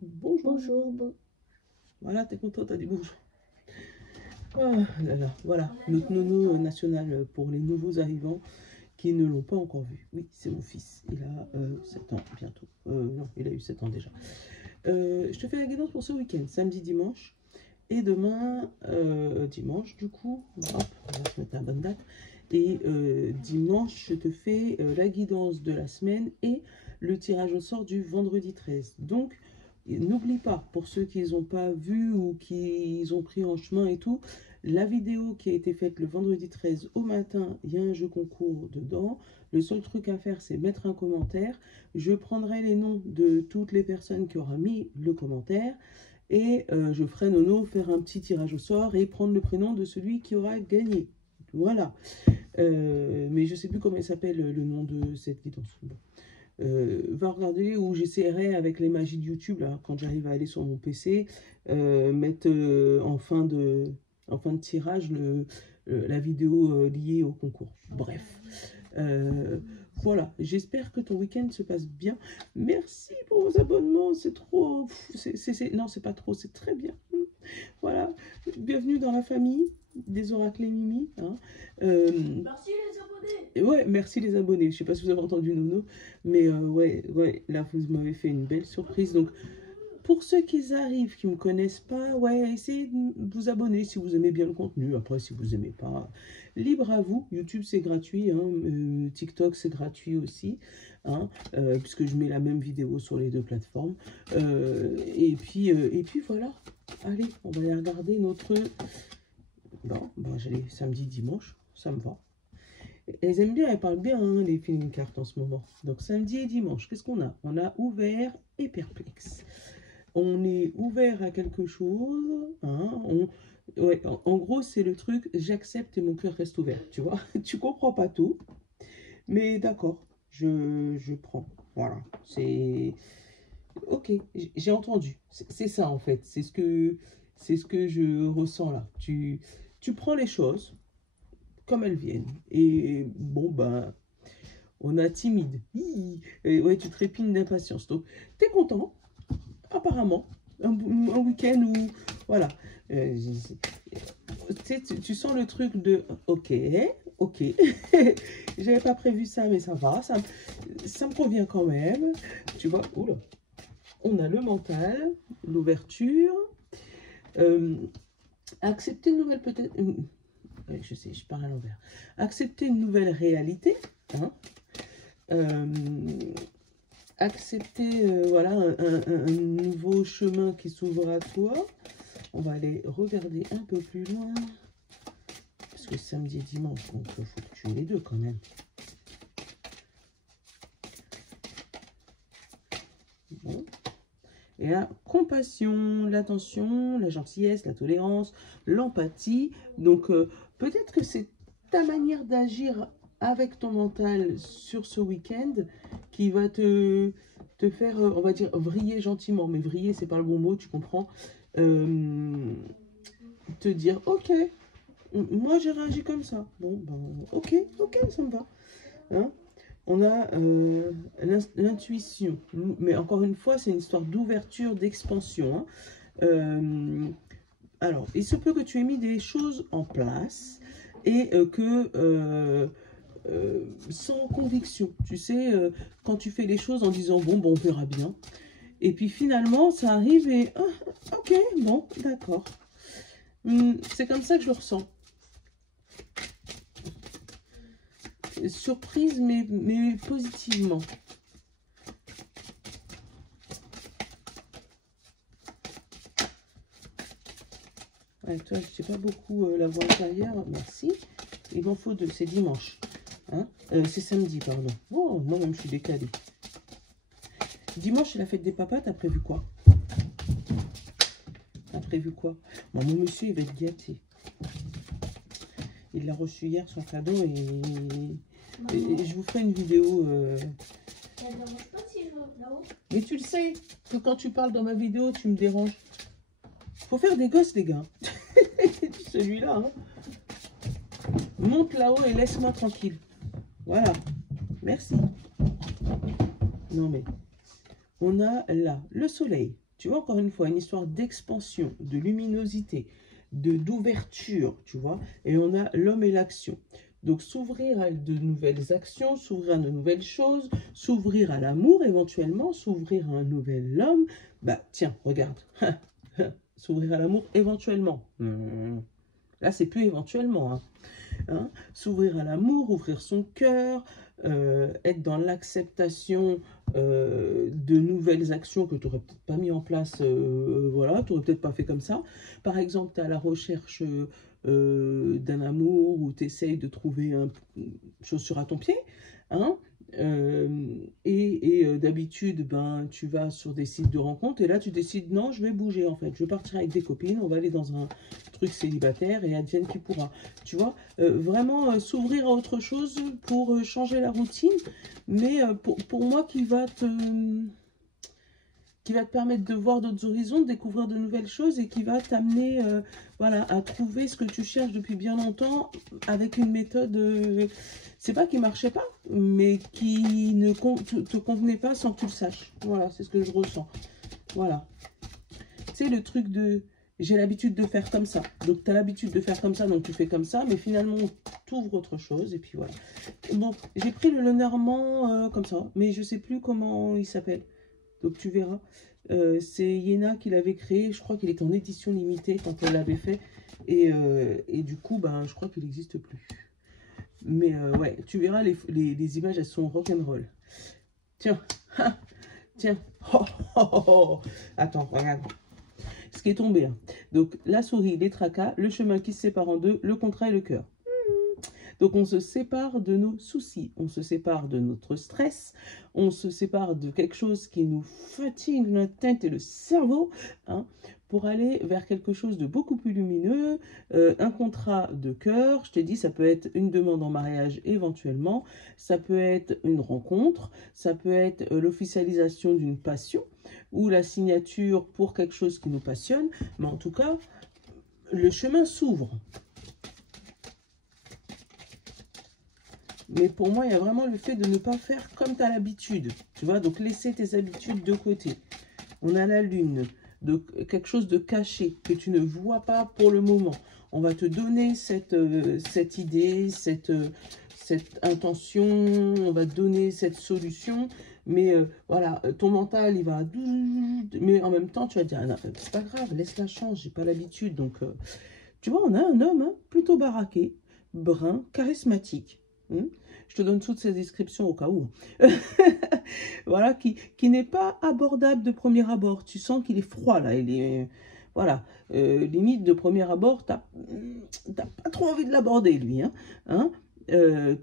Bonjour. Bonjour. Voilà, t'es content, t'as dit bonjour. Ah là là, voilà, notre nounou national pour les nouveaux arrivants qui ne l'ont pas encore vu. Oui, c'est mon fils, il a 7 ans bientôt. Non, il a eu 7 ans déjà. Je te fais la guidance pour ce week-end, samedi, dimanche. Et demain, dimanche, du coup, hop, on va se mettre à la bonne date. Et dimanche, je te fais la guidance de la semaine et le tirage au sort du vendredi 13. Donc, n'oublie pas, pour ceux qui n'ont pas vu ou qui ont pris en chemin et tout, la vidéo qui a été faite le vendredi 13 au matin, il y a un jeu concours dedans. Le seul truc à faire, c'est mettre un commentaire. Je prendrai les noms de toutes les personnes qui auront mis le commentaire. Et je ferai Nono faire un petit tirage au sort et prendre le prénom de celui qui aura gagné. Voilà. Mais je ne sais plus comment il s'appelle le nom de cette guidance. Bon. Va regarder où j'essaierai avec les magies de YouTube, là, quand j'arrive à aller sur mon PC, mettre en fin de tirage la vidéo liée au concours. Bref. Voilà, j'espère que ton week-end se passe bien. Merci pour vos abonnements, c'est trop... Non, c'est pas trop, c'est très bien. Voilà, bienvenue dans la famille des oracles et Mimi. Hein. Merci les abonnés. Ouais, merci les abonnés. Je sais pas si vous avez entendu Nono, mais ouais, là, vous m'avez fait une belle surprise. Donc, pour ceux qui arrivent, qui ne me connaissent pas, ouais, essayez de vous abonner si vous aimez bien le contenu. Après, si vous n'aimez pas, libre à vous. YouTube, c'est gratuit. Hein. TikTok, c'est gratuit aussi. Hein, puisque je mets la même vidéo sur les deux plateformes. Et puis voilà. Allez, on va aller regarder notre... Bon, j'allais samedi, dimanche. Ça me va. Elles aiment bien, elles parlent bien, hein, les feeling cartes en ce moment. Donc samedi et dimanche, qu'est-ce qu'on a? On a ouvert et perplexe. On est ouvert à quelque chose. Hein, ouais, en gros, c'est le truc, j'accepte et mon cœur reste ouvert, tu vois. Tu comprends pas tout, mais d'accord, je prends. Voilà, c'est... Ok, j'ai entendu. C'est ça, en fait. C'est ce que je ressens là. Tu prends les choses comme elles viennent. Et bon, ben... On a timide. Et ouais, tu trépignes d'impatience. Donc, tu es content, apparemment. Un week-end où, voilà. Tu sens le truc de, ok. J'avais pas prévu ça, mais ça va. Ça me convient quand même. Tu vois, oula. On a le mental, l'ouverture. Accepter une nouvelle, peut-être... je sais, je parle à l'envers. Accepter une nouvelle réalité. Hein. Accepter voilà, un nouveau chemin qui s'ouvre à toi. On va aller regarder un peu plus loin. Parce que samedi et dimanche, donc il faut que tu aies les deux quand même. Bon. Et la compassion, l'attention, la gentillesse, la tolérance, l'empathie. Donc peut-être que c'est ta manière d'agir avec ton mental sur ce week-end qui va te faire, on va dire, vriller gentiment. Mais vriller, c'est pas le bon mot, tu comprends. Te dire, ok, moi j'ai réagi comme ça. Bon, ben, ok, ça me va. Hein? On a l'intuition. Mais encore une fois, c'est une histoire d'ouverture, d'expansion. Hein. Alors, il se peut que tu aies mis des choses en place et que... sans conviction, tu sais, quand tu fais les choses en disant bon, on verra bien, et puis finalement ça arrive et ok, bon, d'accord, c'est comme ça que je le ressens, surprise mais positivement. Ouais, toi, je sais pas beaucoup la voix intérieure, merci. Il m'en faut deux, c'est dimanche. Hein, c'est samedi, pardon. Oh, non, même je suis décalée. Dimanche, c'est la fête des papas, t'as prévu quoi? T'as prévu quoi? Bon, mon monsieur, il va être gâté. Il l'a reçu hier, son cadeau, et je vous ferai une vidéo. Ça ne dérange pas si je vais là-haut? Mais tu le sais, que quand tu parles dans ma vidéo, tu me déranges. Faut faire des gosses, les gars. Celui-là, hein. Monte là-haut et laisse-moi tranquille. Voilà. Merci. Non, mais on a là le soleil, tu vois, encore une fois, une histoire d'expansion, de luminosité, d'ouverture, tu vois. Et on a l'homme et l'action. Donc, s'ouvrir à de nouvelles actions, s'ouvrir à de nouvelles choses, s'ouvrir à l'amour éventuellement, s'ouvrir à un nouvel homme. Bah, tiens, regarde. S'ouvrir à l'amour éventuellement. Là, c'est plus éventuellement. Hein. S'ouvrir à l'amour, ouvrir son cœur, être dans l'acceptation de nouvelles actions que tu n'aurais peut-être pas mis en place. Voilà, tu n'aurais peut-être pas fait comme ça. Par exemple, tu es à la recherche d'un amour ou tu essayes de trouver une chaussure à ton pied. Hein. D'habitude, ben, tu vas sur des sites de rencontres et là, tu décides, non, je vais bouger en fait. Je vais partir avec des copines, on va aller dans un truc célibataire et advienne qui pourra. Tu vois, vraiment s'ouvrir à autre chose pour changer la routine, mais pour moi qui va te permettre de voir d'autres horizons, de découvrir de nouvelles choses et qui va t'amener voilà, à trouver ce que tu cherches depuis bien longtemps avec une méthode, c'est pas qui marchait pas, mais qui ne te convenait pas sans que tu le saches. Voilà, c'est ce que je ressens. Voilà. C'est le truc de... J'ai l'habitude de faire comme ça. Donc, tu as l'habitude de faire comme ça, donc tu fais comme ça. Mais finalement, tu ouvres autre chose. Et puis voilà. Bon, j'ai pris le Lenormand comme ça. Mais je sais plus comment il s'appelle. Donc, tu verras. C'est Yéna qui l'avait créé. Je crois qu'il est en édition limitée quand elle l'avait fait. Et du coup, ben, je crois qu'il n'existe plus. Mais ouais, tu verras, les images, elles sont rock'n'roll. Tiens. Tiens. Oh, oh, oh, oh. Attends, regarde. Ce qui est tombé. Hein. Donc, la souris, les tracas, le chemin qui se sépare en deux, le contrat et le cœur. Donc, on se sépare de nos soucis, on se sépare de notre stress, on se sépare de quelque chose qui nous fatigue notre tête et le cerveau, hein, pour aller vers quelque chose de beaucoup plus lumineux, un contrat de cœur. Je t'ai dit, ça peut être une demande en mariage éventuellement, ça peut être une rencontre, ça peut être l'officialisation d'une passion, ou la signature pour quelque chose qui nous passionne, mais en tout cas, le chemin s'ouvre. Mais pour moi, il y a vraiment le fait de ne pas faire comme tu as l'habitude. Tu vois, donc laisser tes habitudes de côté. On a la lune, donc quelque chose de caché que tu ne vois pas pour le moment. On va te donner cette idée, cette intention, on va te donner cette solution. Mais voilà, ton mental, il va... Mais en même temps, tu vas dire, ah, c'est pas grave, laisse la chance, j'ai pas l'habitude. Donc, tu vois, on a un homme plutôt baraqué, brun, charismatique. Je te donne toutes ces descriptions au cas où. Voilà, qui n'est pas abordable de premier abord. Tu sens qu'il est froid, là. Il est... Voilà. Limite, de premier abord, t'as pas trop envie de l'aborder, lui. Hein.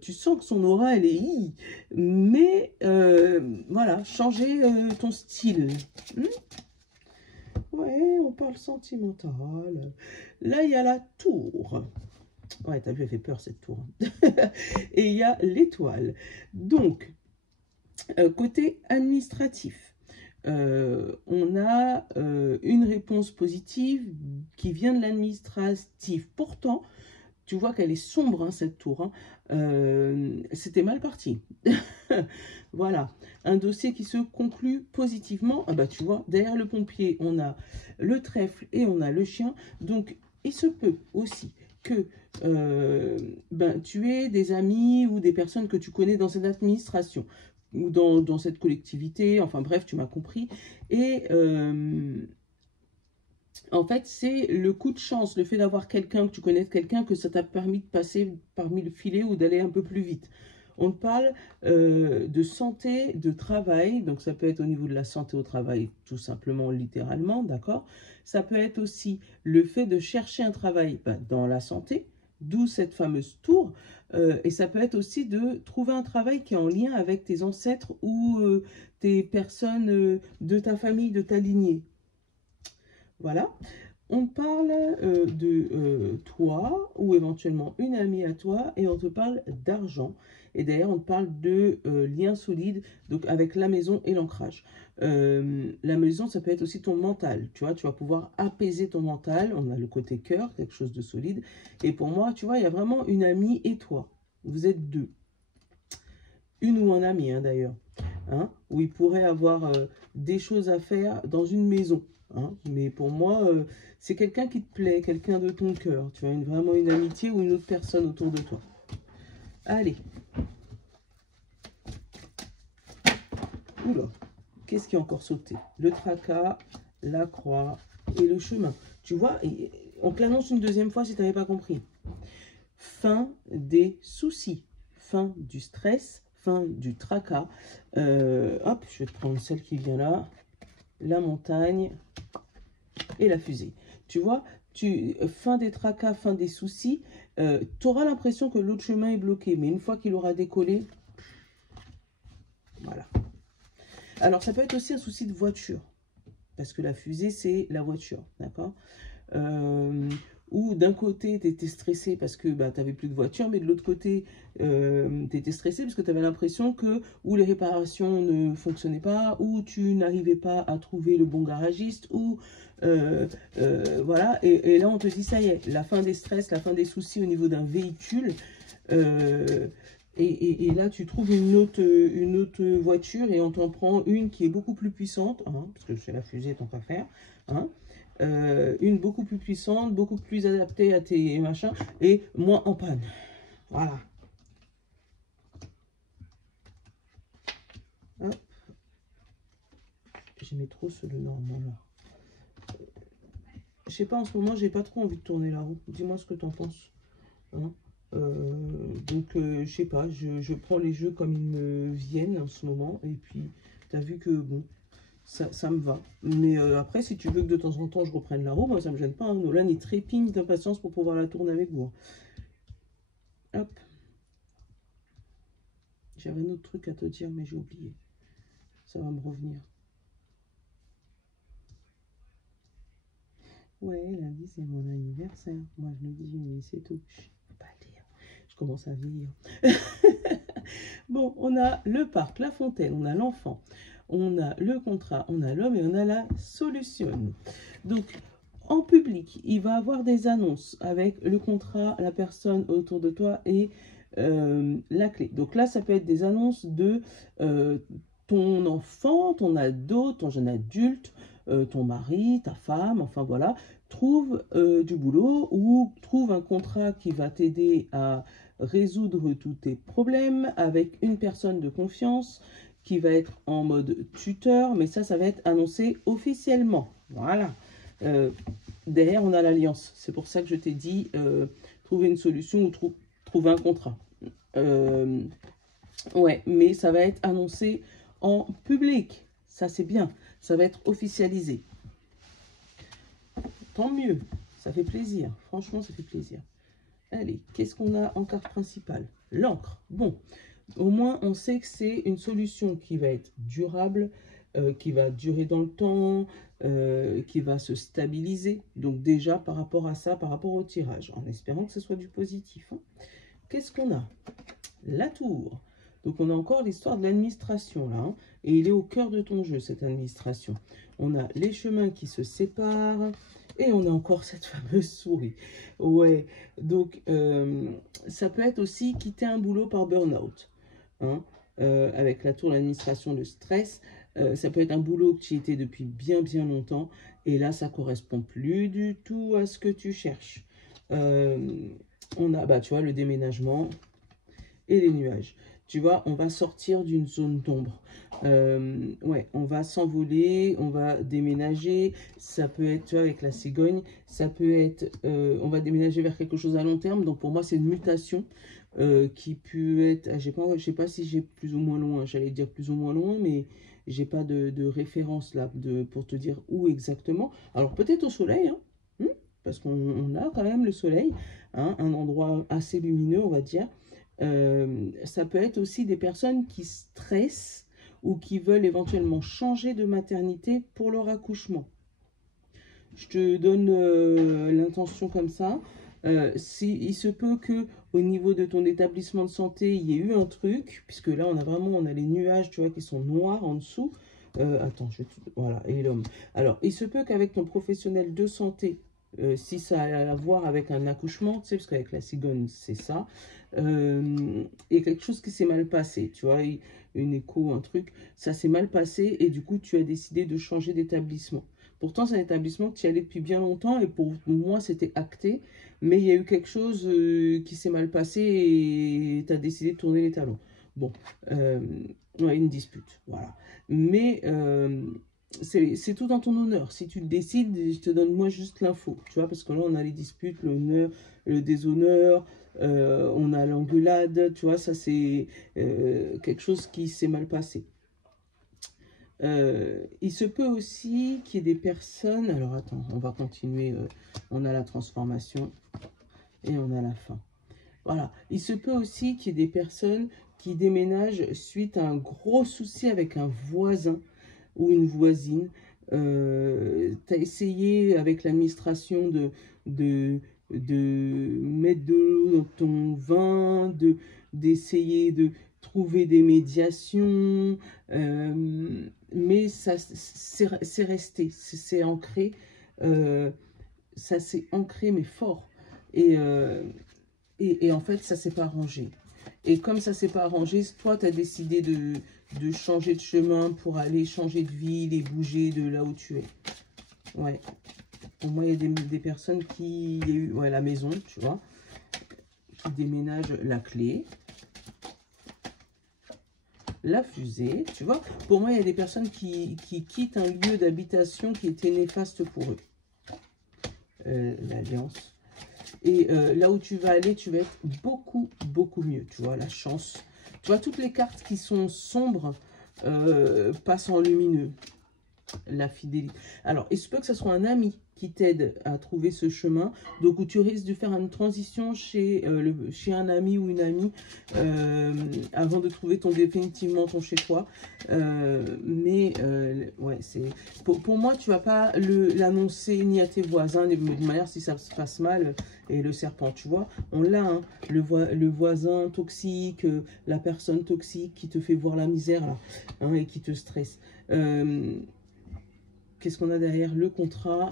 Tu sens que son aura, elle est... Mais, voilà, changer ton style. Ouais, on parle sentimental. Là, il y a la tour. Ouais, t'as vu, elle fait peur, cette tour. Et il y a l'étoile. Donc, côté administratif, on a une réponse positive qui vient de l'administratif. Pourtant, tu vois qu'elle est sombre, hein, cette tour. Hein. C'était mal parti. Voilà. Un dossier qui se conclut positivement. Ah bah, tu vois, derrière le pompier, on a le trèfle et on a le chien. Donc, il se peut aussi que tu aies des amis ou des personnes que tu connais dans cette administration ou dans cette collectivité, enfin bref, tu m'as compris. Et en fait, c'est le coup de chance, le fait d'avoir quelqu'un, que tu connaisses quelqu'un, que ça t'a permis de passer parmi le filet ou d'aller un peu plus vite. On parle de santé, de travail, donc ça peut être au niveau de la santé au travail, tout simplement, littéralement, d'accord? Ça peut être aussi le fait de chercher un travail dans la santé, d'où cette fameuse tour, et ça peut être aussi de trouver un travail qui est en lien avec tes ancêtres ou tes personnes de ta famille, de ta lignée. Voilà. On parle de toi ou éventuellement une amie à toi et on te parle d'argent. Et d'ailleurs, on te parle de liens solides donc avec la maison et l'ancrage. La maison, ça peut être aussi ton mental. Tu vois, tu vas pouvoir apaiser ton mental. On a le côté cœur, quelque chose de solide. Et pour moi, tu vois, il y a vraiment une amie et toi. Vous êtes deux. Une ou un ami, hein, d'ailleurs. hein, où il pourrait avoir des choses à faire dans une maison. Hein. Mais pour moi, c'est quelqu'un qui te plaît, quelqu'un de ton cœur. Tu as vraiment une amitié ou une autre personne autour de toi. Allez. Oula, qu'est-ce qui a encore sauté? Le tracas, la croix et le chemin. Tu vois, on te l'annonce une deuxième fois si tu n'avais pas compris. Fin des soucis, fin du stress, fin du tracas. Hop, je vais te prendre celle qui vient là. La montagne et la fusée. Tu vois, fin des tracas, fin des soucis, tu auras l'impression que l'autre chemin est bloqué. Mais une fois qu'il aura décollé, voilà. Alors, ça peut être aussi un souci de voiture. Parce que la fusée, c'est la voiture, d'accord? Ou d'un côté, tu étais stressé parce que bah, tu n'avais plus de voiture, mais de l'autre côté, tu étais stressé parce que tu avais l'impression que ou les réparations ne fonctionnaient pas, ou tu n'arrivais pas à trouver le bon garagiste, ou voilà. Et là, on te dit, ça y est, la fin des stress, la fin des soucis au niveau d'un véhicule. Et là, tu trouves une autre voiture et on t'en prend une qui est beaucoup plus puissante, hein, parce que c'est la fusée, tant qu'à faire, hein, une beaucoup plus puissante, beaucoup plus adaptée à tes machins et moins en panne. Voilà. Hop. J'aimais trop ce le normand là. Je sais pas, en ce moment, j'ai pas trop envie de tourner la roue. Dis-moi ce que t'en penses. Hein. Donc, je sais pas, je prends les jeux comme ils me viennent en ce moment. Et puis, tu as vu que, bon, ça me va. Mais après, si tu veux que de temps en temps, je reprenne la roue, moi, ça me gêne pas. Hein. Nolan, il trépigne d'impatience pour pouvoir la tourner avec vous. Hop. J'avais un autre truc à te dire, mais j'ai oublié. Ça va me revenir. Ouais, lundi, c'est mon anniversaire. Moi, je le dis, mais c'est tout. Je peux pas le dire. Je commence à vieillir. Bon, on a le parc, la fontaine, on a l'enfant, on a le contrat, on a l'homme et on a la solution. Donc, en public, il va avoir des annonces avec le contrat, la personne autour de toi et la clé. Donc là, ça peut être des annonces de ton enfant, ton ado, ton jeune adulte, ton mari, ta femme, enfin voilà, trouve du boulot ou trouve un contrat qui va t'aider à résoudre tous tes problèmes avec une personne de confiance qui va être en mode tuteur, mais ça va être annoncé officiellement. Voilà. Derrière, on a l'alliance. C'est pour ça que je t'ai dit trouver une solution ou trouver un contrat. Ouais, mais ça va être annoncé en public. Ça, c'est bien. Ça va être officialisé. Tant mieux. Ça fait plaisir. Franchement, ça fait plaisir. Allez, qu'est-ce qu'on a en carte principale? L'encre. Bon, au moins, on sait que c'est une solution qui va être durable, qui va durer dans le temps, qui va se stabiliser. Donc déjà, par rapport à ça, par rapport au tirage, en espérant que ce soit du positif. Hein. Qu'est-ce qu'on a? La tour. Donc, on a encore l'histoire de l'administration, là. Hein, et il est au cœur de ton jeu, cette administration. On a les chemins qui se séparent. Et on a encore cette fameuse souris. Ouais, donc, ça peut être aussi quitter un boulot par burn-out. Hein, avec la tour de l'administration, le stress. Ça peut être un boulot que tu étais depuis bien, bien longtemps. Et là, ça ne correspond plus du tout à ce que tu cherches. On a, bah, tu vois, le déménagement et les nuages. Tu vois, on va sortir d'une zone d'ombre. Ouais, on va s'envoler, on va déménager. Ça peut être, tu vois, avec la cigogne, ça peut être, on va déménager vers quelque chose à long terme. Donc, pour moi, c'est une mutation qui peut être, je sais pas si j'ai plus ou moins loin. J'allais dire plus ou moins loin, mais j'ai pas de référence là pour te dire où exactement. Alors, peut-être au soleil, hein, parce qu'on a quand même le soleil, hein, un endroit assez lumineux, on va dire. Ça peut être aussi des personnes qui stressent ou qui veulent éventuellement changer de maternité pour leur accouchement. Je te donne l'intention comme ça. Il se peut que au niveau de ton établissement de santé, il y ait eu un truc, puisque là on a les nuages, tu vois, qui sont noirs en dessous. Attends, voilà, et l'homme. Alors, il se peut qu'avec ton professionnel de santé, si ça a à voir avec un accouchement, tu sais, parce qu'avec la cigogne, c'est ça, et quelque chose qui s'est mal passé, tu vois, une écho, un truc, ça s'est mal passé, et du coup, tu as décidé de changer d'établissement. Pourtant, c'est un établissement que tu y allais depuis bien longtemps, et pour moi, c'était acté, mais il y a eu quelque chose qui s'est mal passé, et tu as décidé de tourner les talons. Bon, ouais, une dispute, voilà. Mais c'est tout dans ton honneur. Si tu le décides, je te donne moi juste l'info, tu vois, parce que là, on a les disputes, l'honneur, le déshonneur, on a l'engueulade, tu vois, ça, c'est quelque chose qui s'est mal passé. Il se peut aussi qu'il y ait des personnes... Alors, attends, on va continuer. On a la transformation et on a la fin. Voilà. Il se peut aussi qu'il y ait des personnes qui déménagent suite à un gros souci avec un voisin ou une voisine. Tu as essayé avec l'administration de mettre de l'eau dans ton vin, d'essayer de trouver des médiations, mais ça c'est resté, c'est ancré, ça s'est ancré mais fort. Et en fait, ça s'est pas arrangé. Et comme ça s'est pas arrangé, toi, tu as décidé de changer de chemin pour aller changer de ville et bouger de là où tu es. Ouais. Pour moi, il y a des personnes qui... Il y a eu, ouais, la maison, tu vois, qui déménagent la clé. La fusée, tu vois. Pour moi, il y a des personnes qui quittent un lieu d'habitation qui était néfaste pour eux. L'alliance. Et là où tu vas aller, tu vas être beaucoup, beaucoup mieux. Tu vois, la chance. Tu vois, toutes les cartes qui sont sombres passent en lumineux. La fidélité. Alors, il se peut que ce soit un ami qui t'aide à trouver ce chemin. Donc, où tu risques de faire une transition chez un ami ou une amie avant de trouver définitivement ton chez-toi. Ouais, c'est... Pour moi, tu vas pas l'annoncer ni à tes voisins, ni de manière si ça se passe mal. Et le serpent, tu vois, on l'a, hein, le voisin toxique, la personne toxique qui te fait voir la misère, là, hein, et qui te stresse. Qu'est-ce qu'on a derrière? Le contrat,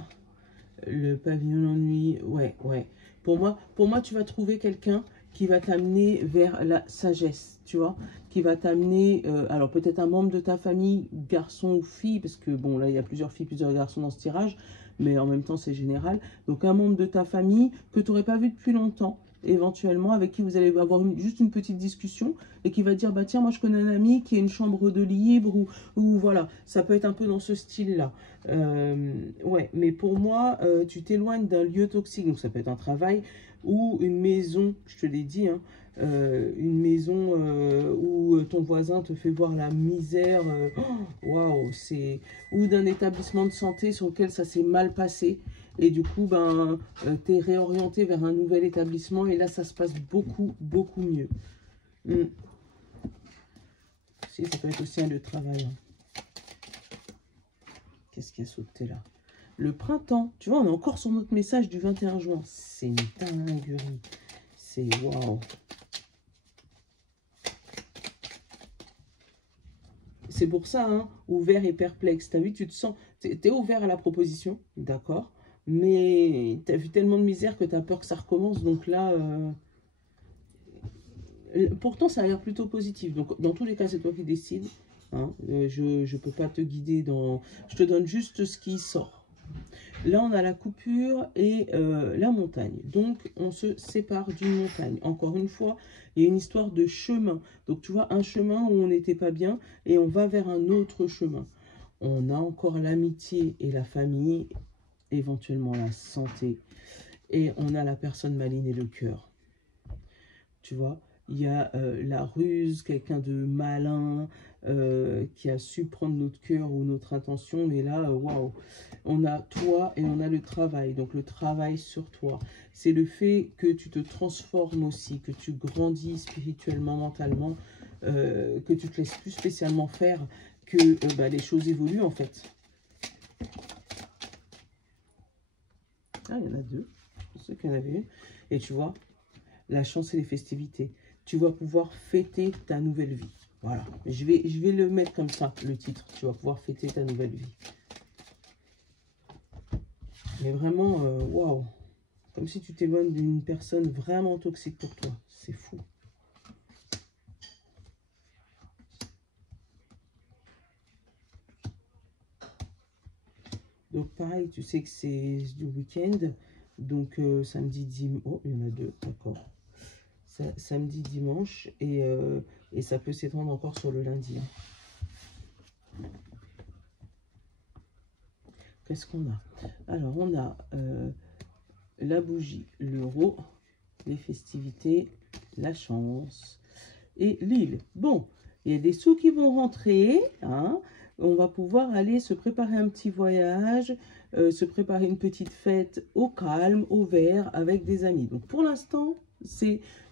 le pavillon d'ennui. Ouais, ouais. Pour moi, tu vas trouver quelqu'un qui va t'amener vers la sagesse, tu vois, qui va t'amener, alors peut-être un membre de ta famille, garçon ou fille, parce que bon, là, il y a plusieurs filles, plusieurs garçons dans ce tirage, mais en même temps, c'est général. Donc, un membre de ta famille que tu n'aurais pas vu depuis longtemps, éventuellement, avec qui vous allez avoir juste une petite discussion, et qui va dire, bah tiens, moi, je connais un ami qui a une chambre de libre, ou voilà, ça peut être un peu dans ce style-là. Ouais, mais pour moi, tu t'éloignes d'un lieu toxique, donc ça peut être un travail, ou une maison, je te l'ai dit, hein, une maison où ton voisin te fait voir la misère, waouh, c'est... Ou d'un établissement de santé sur lequel ça s'est mal passé, et du coup, ben, tu es réorienté vers un nouvel établissement, et là, ça se passe beaucoup, beaucoup mieux. Si, ça peut être aussi un lieu de travail. Qu'est-ce qui a sauté là? Le printemps, tu vois, on est encore sur notre message du 21 juin. C'est une dinguerie. C'est waouh. C'est pour ça, hein, ouvert et perplexe. T'as vu, tu te sens... T'es ouvert à la proposition, d'accord, mais t'as vu tellement de misère que t'as peur que ça recommence. Donc là... Pourtant, ça a l'air plutôt positif. Donc, dans tous les cas, c'est toi qui décides. Hein. Je ne peux pas te guider dans... Je te donne juste ce qui sort. Là, on a la coupure et la montagne. Donc, on se sépare d'une montagne. Encore une fois, il y a une histoire de chemin. Donc, tu vois, un chemin où on n'était pas bien et on va vers un autre chemin. On a encore l'amitié et la famille, éventuellement la santé. Et on a la personne maligne et le cœur. Tu vois, il y a la ruse, quelqu'un de malin qui a su prendre notre cœur ou notre intention. Mais là, waouh, on a toi et on a le travail. Donc, le travail sur toi. C'est le fait que tu te transformes aussi, que tu grandis spirituellement, mentalement, que tu te laisses plus spécialement faire, que les choses évoluent en fait. Ah, il y en a deux. Je sais qu'il y en avait une. Et tu vois, la chance et les festivités. Tu vas pouvoir fêter ta nouvelle vie. Voilà. Je vais le mettre comme ça, le titre. Tu vas pouvoir fêter ta nouvelle vie. Mais vraiment, waouh. Comme si tu t'éloignes d'une personne vraiment toxique pour toi. C'est fou. Donc pareil, tu sais que c'est du week-end. Donc samedi, dimanche. Oh, il y en a deux, d'accord. Samedi, dimanche. Et ça peut s'étendre encore sur le lundi. Hein. Qu'est-ce qu'on a? Alors, on a la bougie, l'euro, les festivités, la chance et l'île. Bon, il y a des sous qui vont rentrer. Hein. On va pouvoir aller se préparer un petit voyage, se préparer une petite fête au calme, au vert, avec des amis. Donc, pour l'instant,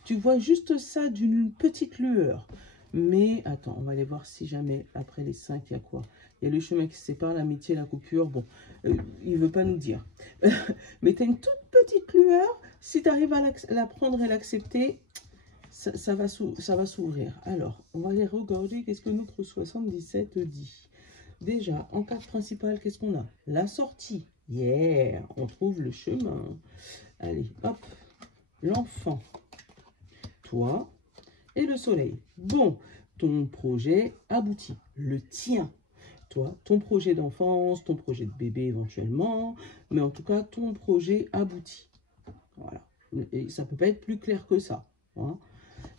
tu vois juste ça d'une petite lueur. Mais, attends, on va aller voir si jamais, après les 5, il y a quoi? Il y a le chemin qui sépare l'amitié et la coupure. Bon, il ne veut pas nous dire. Mais tu as une toute petite lueur. Si tu arrives à la prendre et l'accepter, ça va s'ouvrir. Alors, on va aller regarder qu'est-ce que notre 77 dit. Déjà, en carte principale, qu'est-ce qu'on a? La sortie. Yeah, on trouve le chemin. Allez, hop. L'enfant. Toi et le soleil. Bon, ton projet aboutit. Le tien. Toi, ton projet d'enfance, ton projet de bébé éventuellement, mais en tout cas, ton projet aboutit. Voilà. Et ça ne peut pas être plus clair que ça. Hein.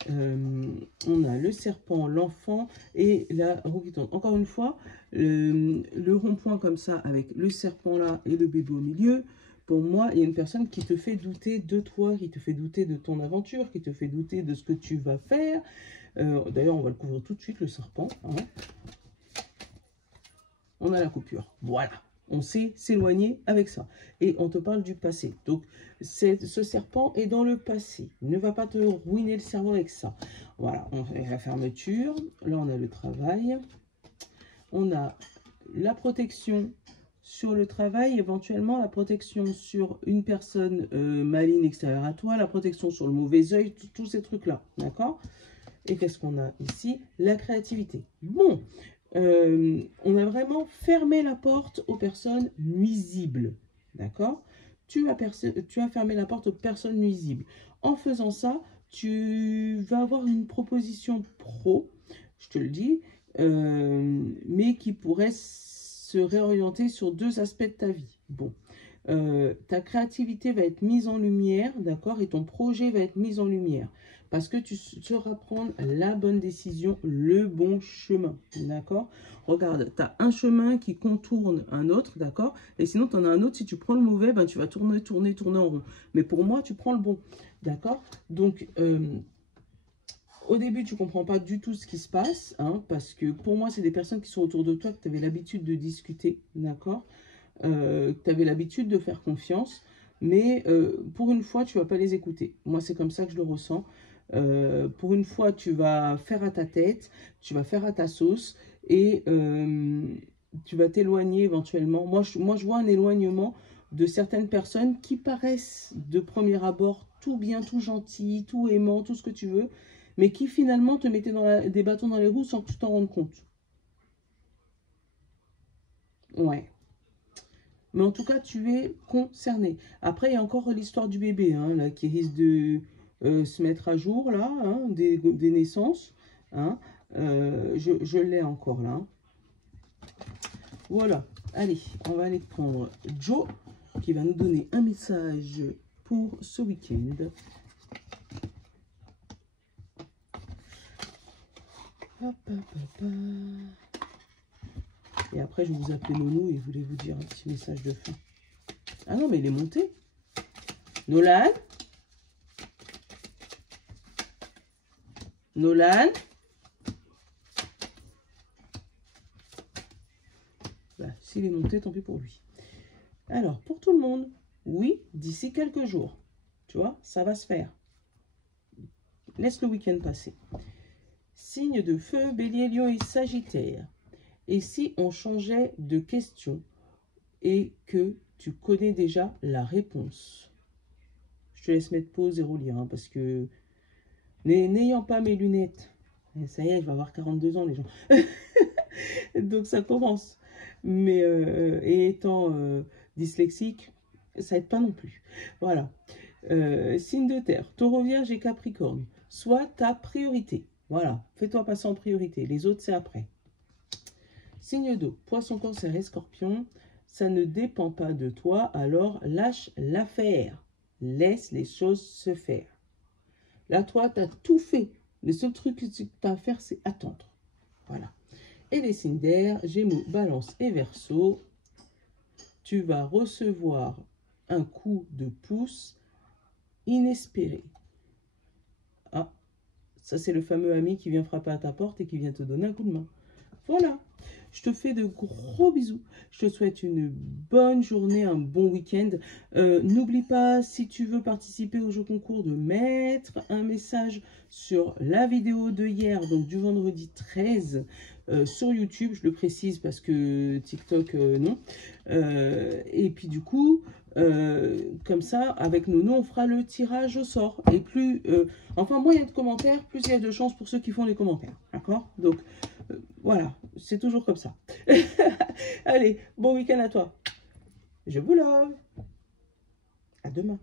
On a le serpent, l'enfant et la roue qui tourne. Encore une fois, le rond-point comme ça, avec le serpent là et le bébé au milieu, pour moi, il y a une personne qui te fait douter de toi, qui te fait douter de ton aventure, qui te fait douter de ce que tu vas faire. D'ailleurs, on va le couvrir tout de suite, le serpent. Hein. On a la coupure. Voilà. On sait s'éloigner avec ça. Et on te parle du passé. Donc, ce serpent est dans le passé. Ne va pas te ruiner le cerveau avec ça. Voilà. On fait la fermeture. Là, on a le travail. On a la protection sur le travail. Éventuellement, la protection sur une personne maligne extérieure à toi. La protection sur le mauvais œil. Tous ces trucs-là. D'accord? Et qu'est-ce qu'on a ici? La créativité. Bon. On a vraiment fermé la porte aux personnes nuisibles. D'accord? Tu as fermé la porte aux personnes nuisibles. En faisant ça, tu vas avoir une proposition pro, je te le dis, mais qui pourrait se réorienter sur 2 aspects de ta vie. Bon. Ta créativité va être mise en lumière, d'accord? Et ton projet va être mis en lumière. Parce que tu sauras prendre la bonne décision, le bon chemin, d'accord? Regarde, tu as un chemin qui contourne un autre, d'accord? Et sinon, tu en as un autre, si tu prends le mauvais, ben, tu vas tourner en rond. Mais pour moi, tu prends le bon, d'accord? Donc, au début, tu ne comprends pas du tout ce qui se passe, hein, parce que pour moi, c'est des personnes qui sont autour de toi, que tu avais l'habitude de discuter, d'accord? Que tu avais l'habitude de faire confiance, mais pour une fois, tu ne vas pas les écouter. Moi, c'est comme ça que je le ressens. Pour une fois, tu vas faire à ta tête, tu vas faire à ta sauce et tu vas t'éloigner éventuellement. Moi, je vois un éloignement de certaines personnes qui paraissent de premier abord tout bien, tout gentil, tout aimant, tout ce que tu veux, mais qui finalement te mettaient des bâtons dans les roues sans que tu t'en rendes compte. Ouais. Mais en tout cas, tu es concerné. Après, il y a encore l'histoire du bébé, hein, là, qui risque de se mettre à jour, là, hein, des naissances. Hein. Je l'ai encore, là. Voilà. Allez, on va aller prendre Joe, qui va nous donner un message pour ce week-end. Et après, je vais vous appeler Nono et je voulais vous dire un petit message de fin. Ah non, mais il est monté. Nolan? Nolan? Bah, s'il est monté, tant pis pour lui. Alors, pour tout le monde, oui, d'ici quelques jours, tu vois, ça va se faire. Laisse le week-end passer. Signe de feu, Bélier, Lion et Sagittaire. Et si on changeait de question et que tu connais déjà la réponse? Je te laisse mettre pause et relire, hein, parce que n'ayant pas mes lunettes, ça y est, je vais avoir 42 ans, les gens. Donc ça commence. Mais et étant dyslexique, ça aide pas non plus. Voilà. Signe de terre, taureau, vierge et capricorne. Sois ta priorité. Voilà. Fais-toi passer en priorité. Les autres, c'est après. Signe d'eau, poisson, cancer et scorpion. Ça ne dépend pas de toi, alors lâche l'affaire. Laisse les choses se faire. Là, toi, tu as tout fait. Le seul truc que tu as à faire, c'est attendre. Voilà. Et les signes d'air, Gémeaux, Balance et Verseau. Tu vas recevoir un coup de pouce inespéré. Ah, ça c'est le fameux ami qui vient frapper à ta porte et qui vient te donner un coup de main. Voilà. Je te fais de gros bisous. Je te souhaite une bonne journée, un bon week-end. N'oublie pas, si tu veux participer au jeu concours, de mettre un message sur la vidéo de hier, donc du vendredi 13, sur YouTube. Je le précise parce que TikTok, non. Et puis du coup, comme ça, avec Nono, on fera le tirage au sort. Et plus, enfin, moins il y a de commentaires, plus il y a de chances pour ceux qui font les commentaires. D'accord? Donc, voilà, c'est toujours comme ça. Allez, bon week-end à toi. Je vous love. À demain.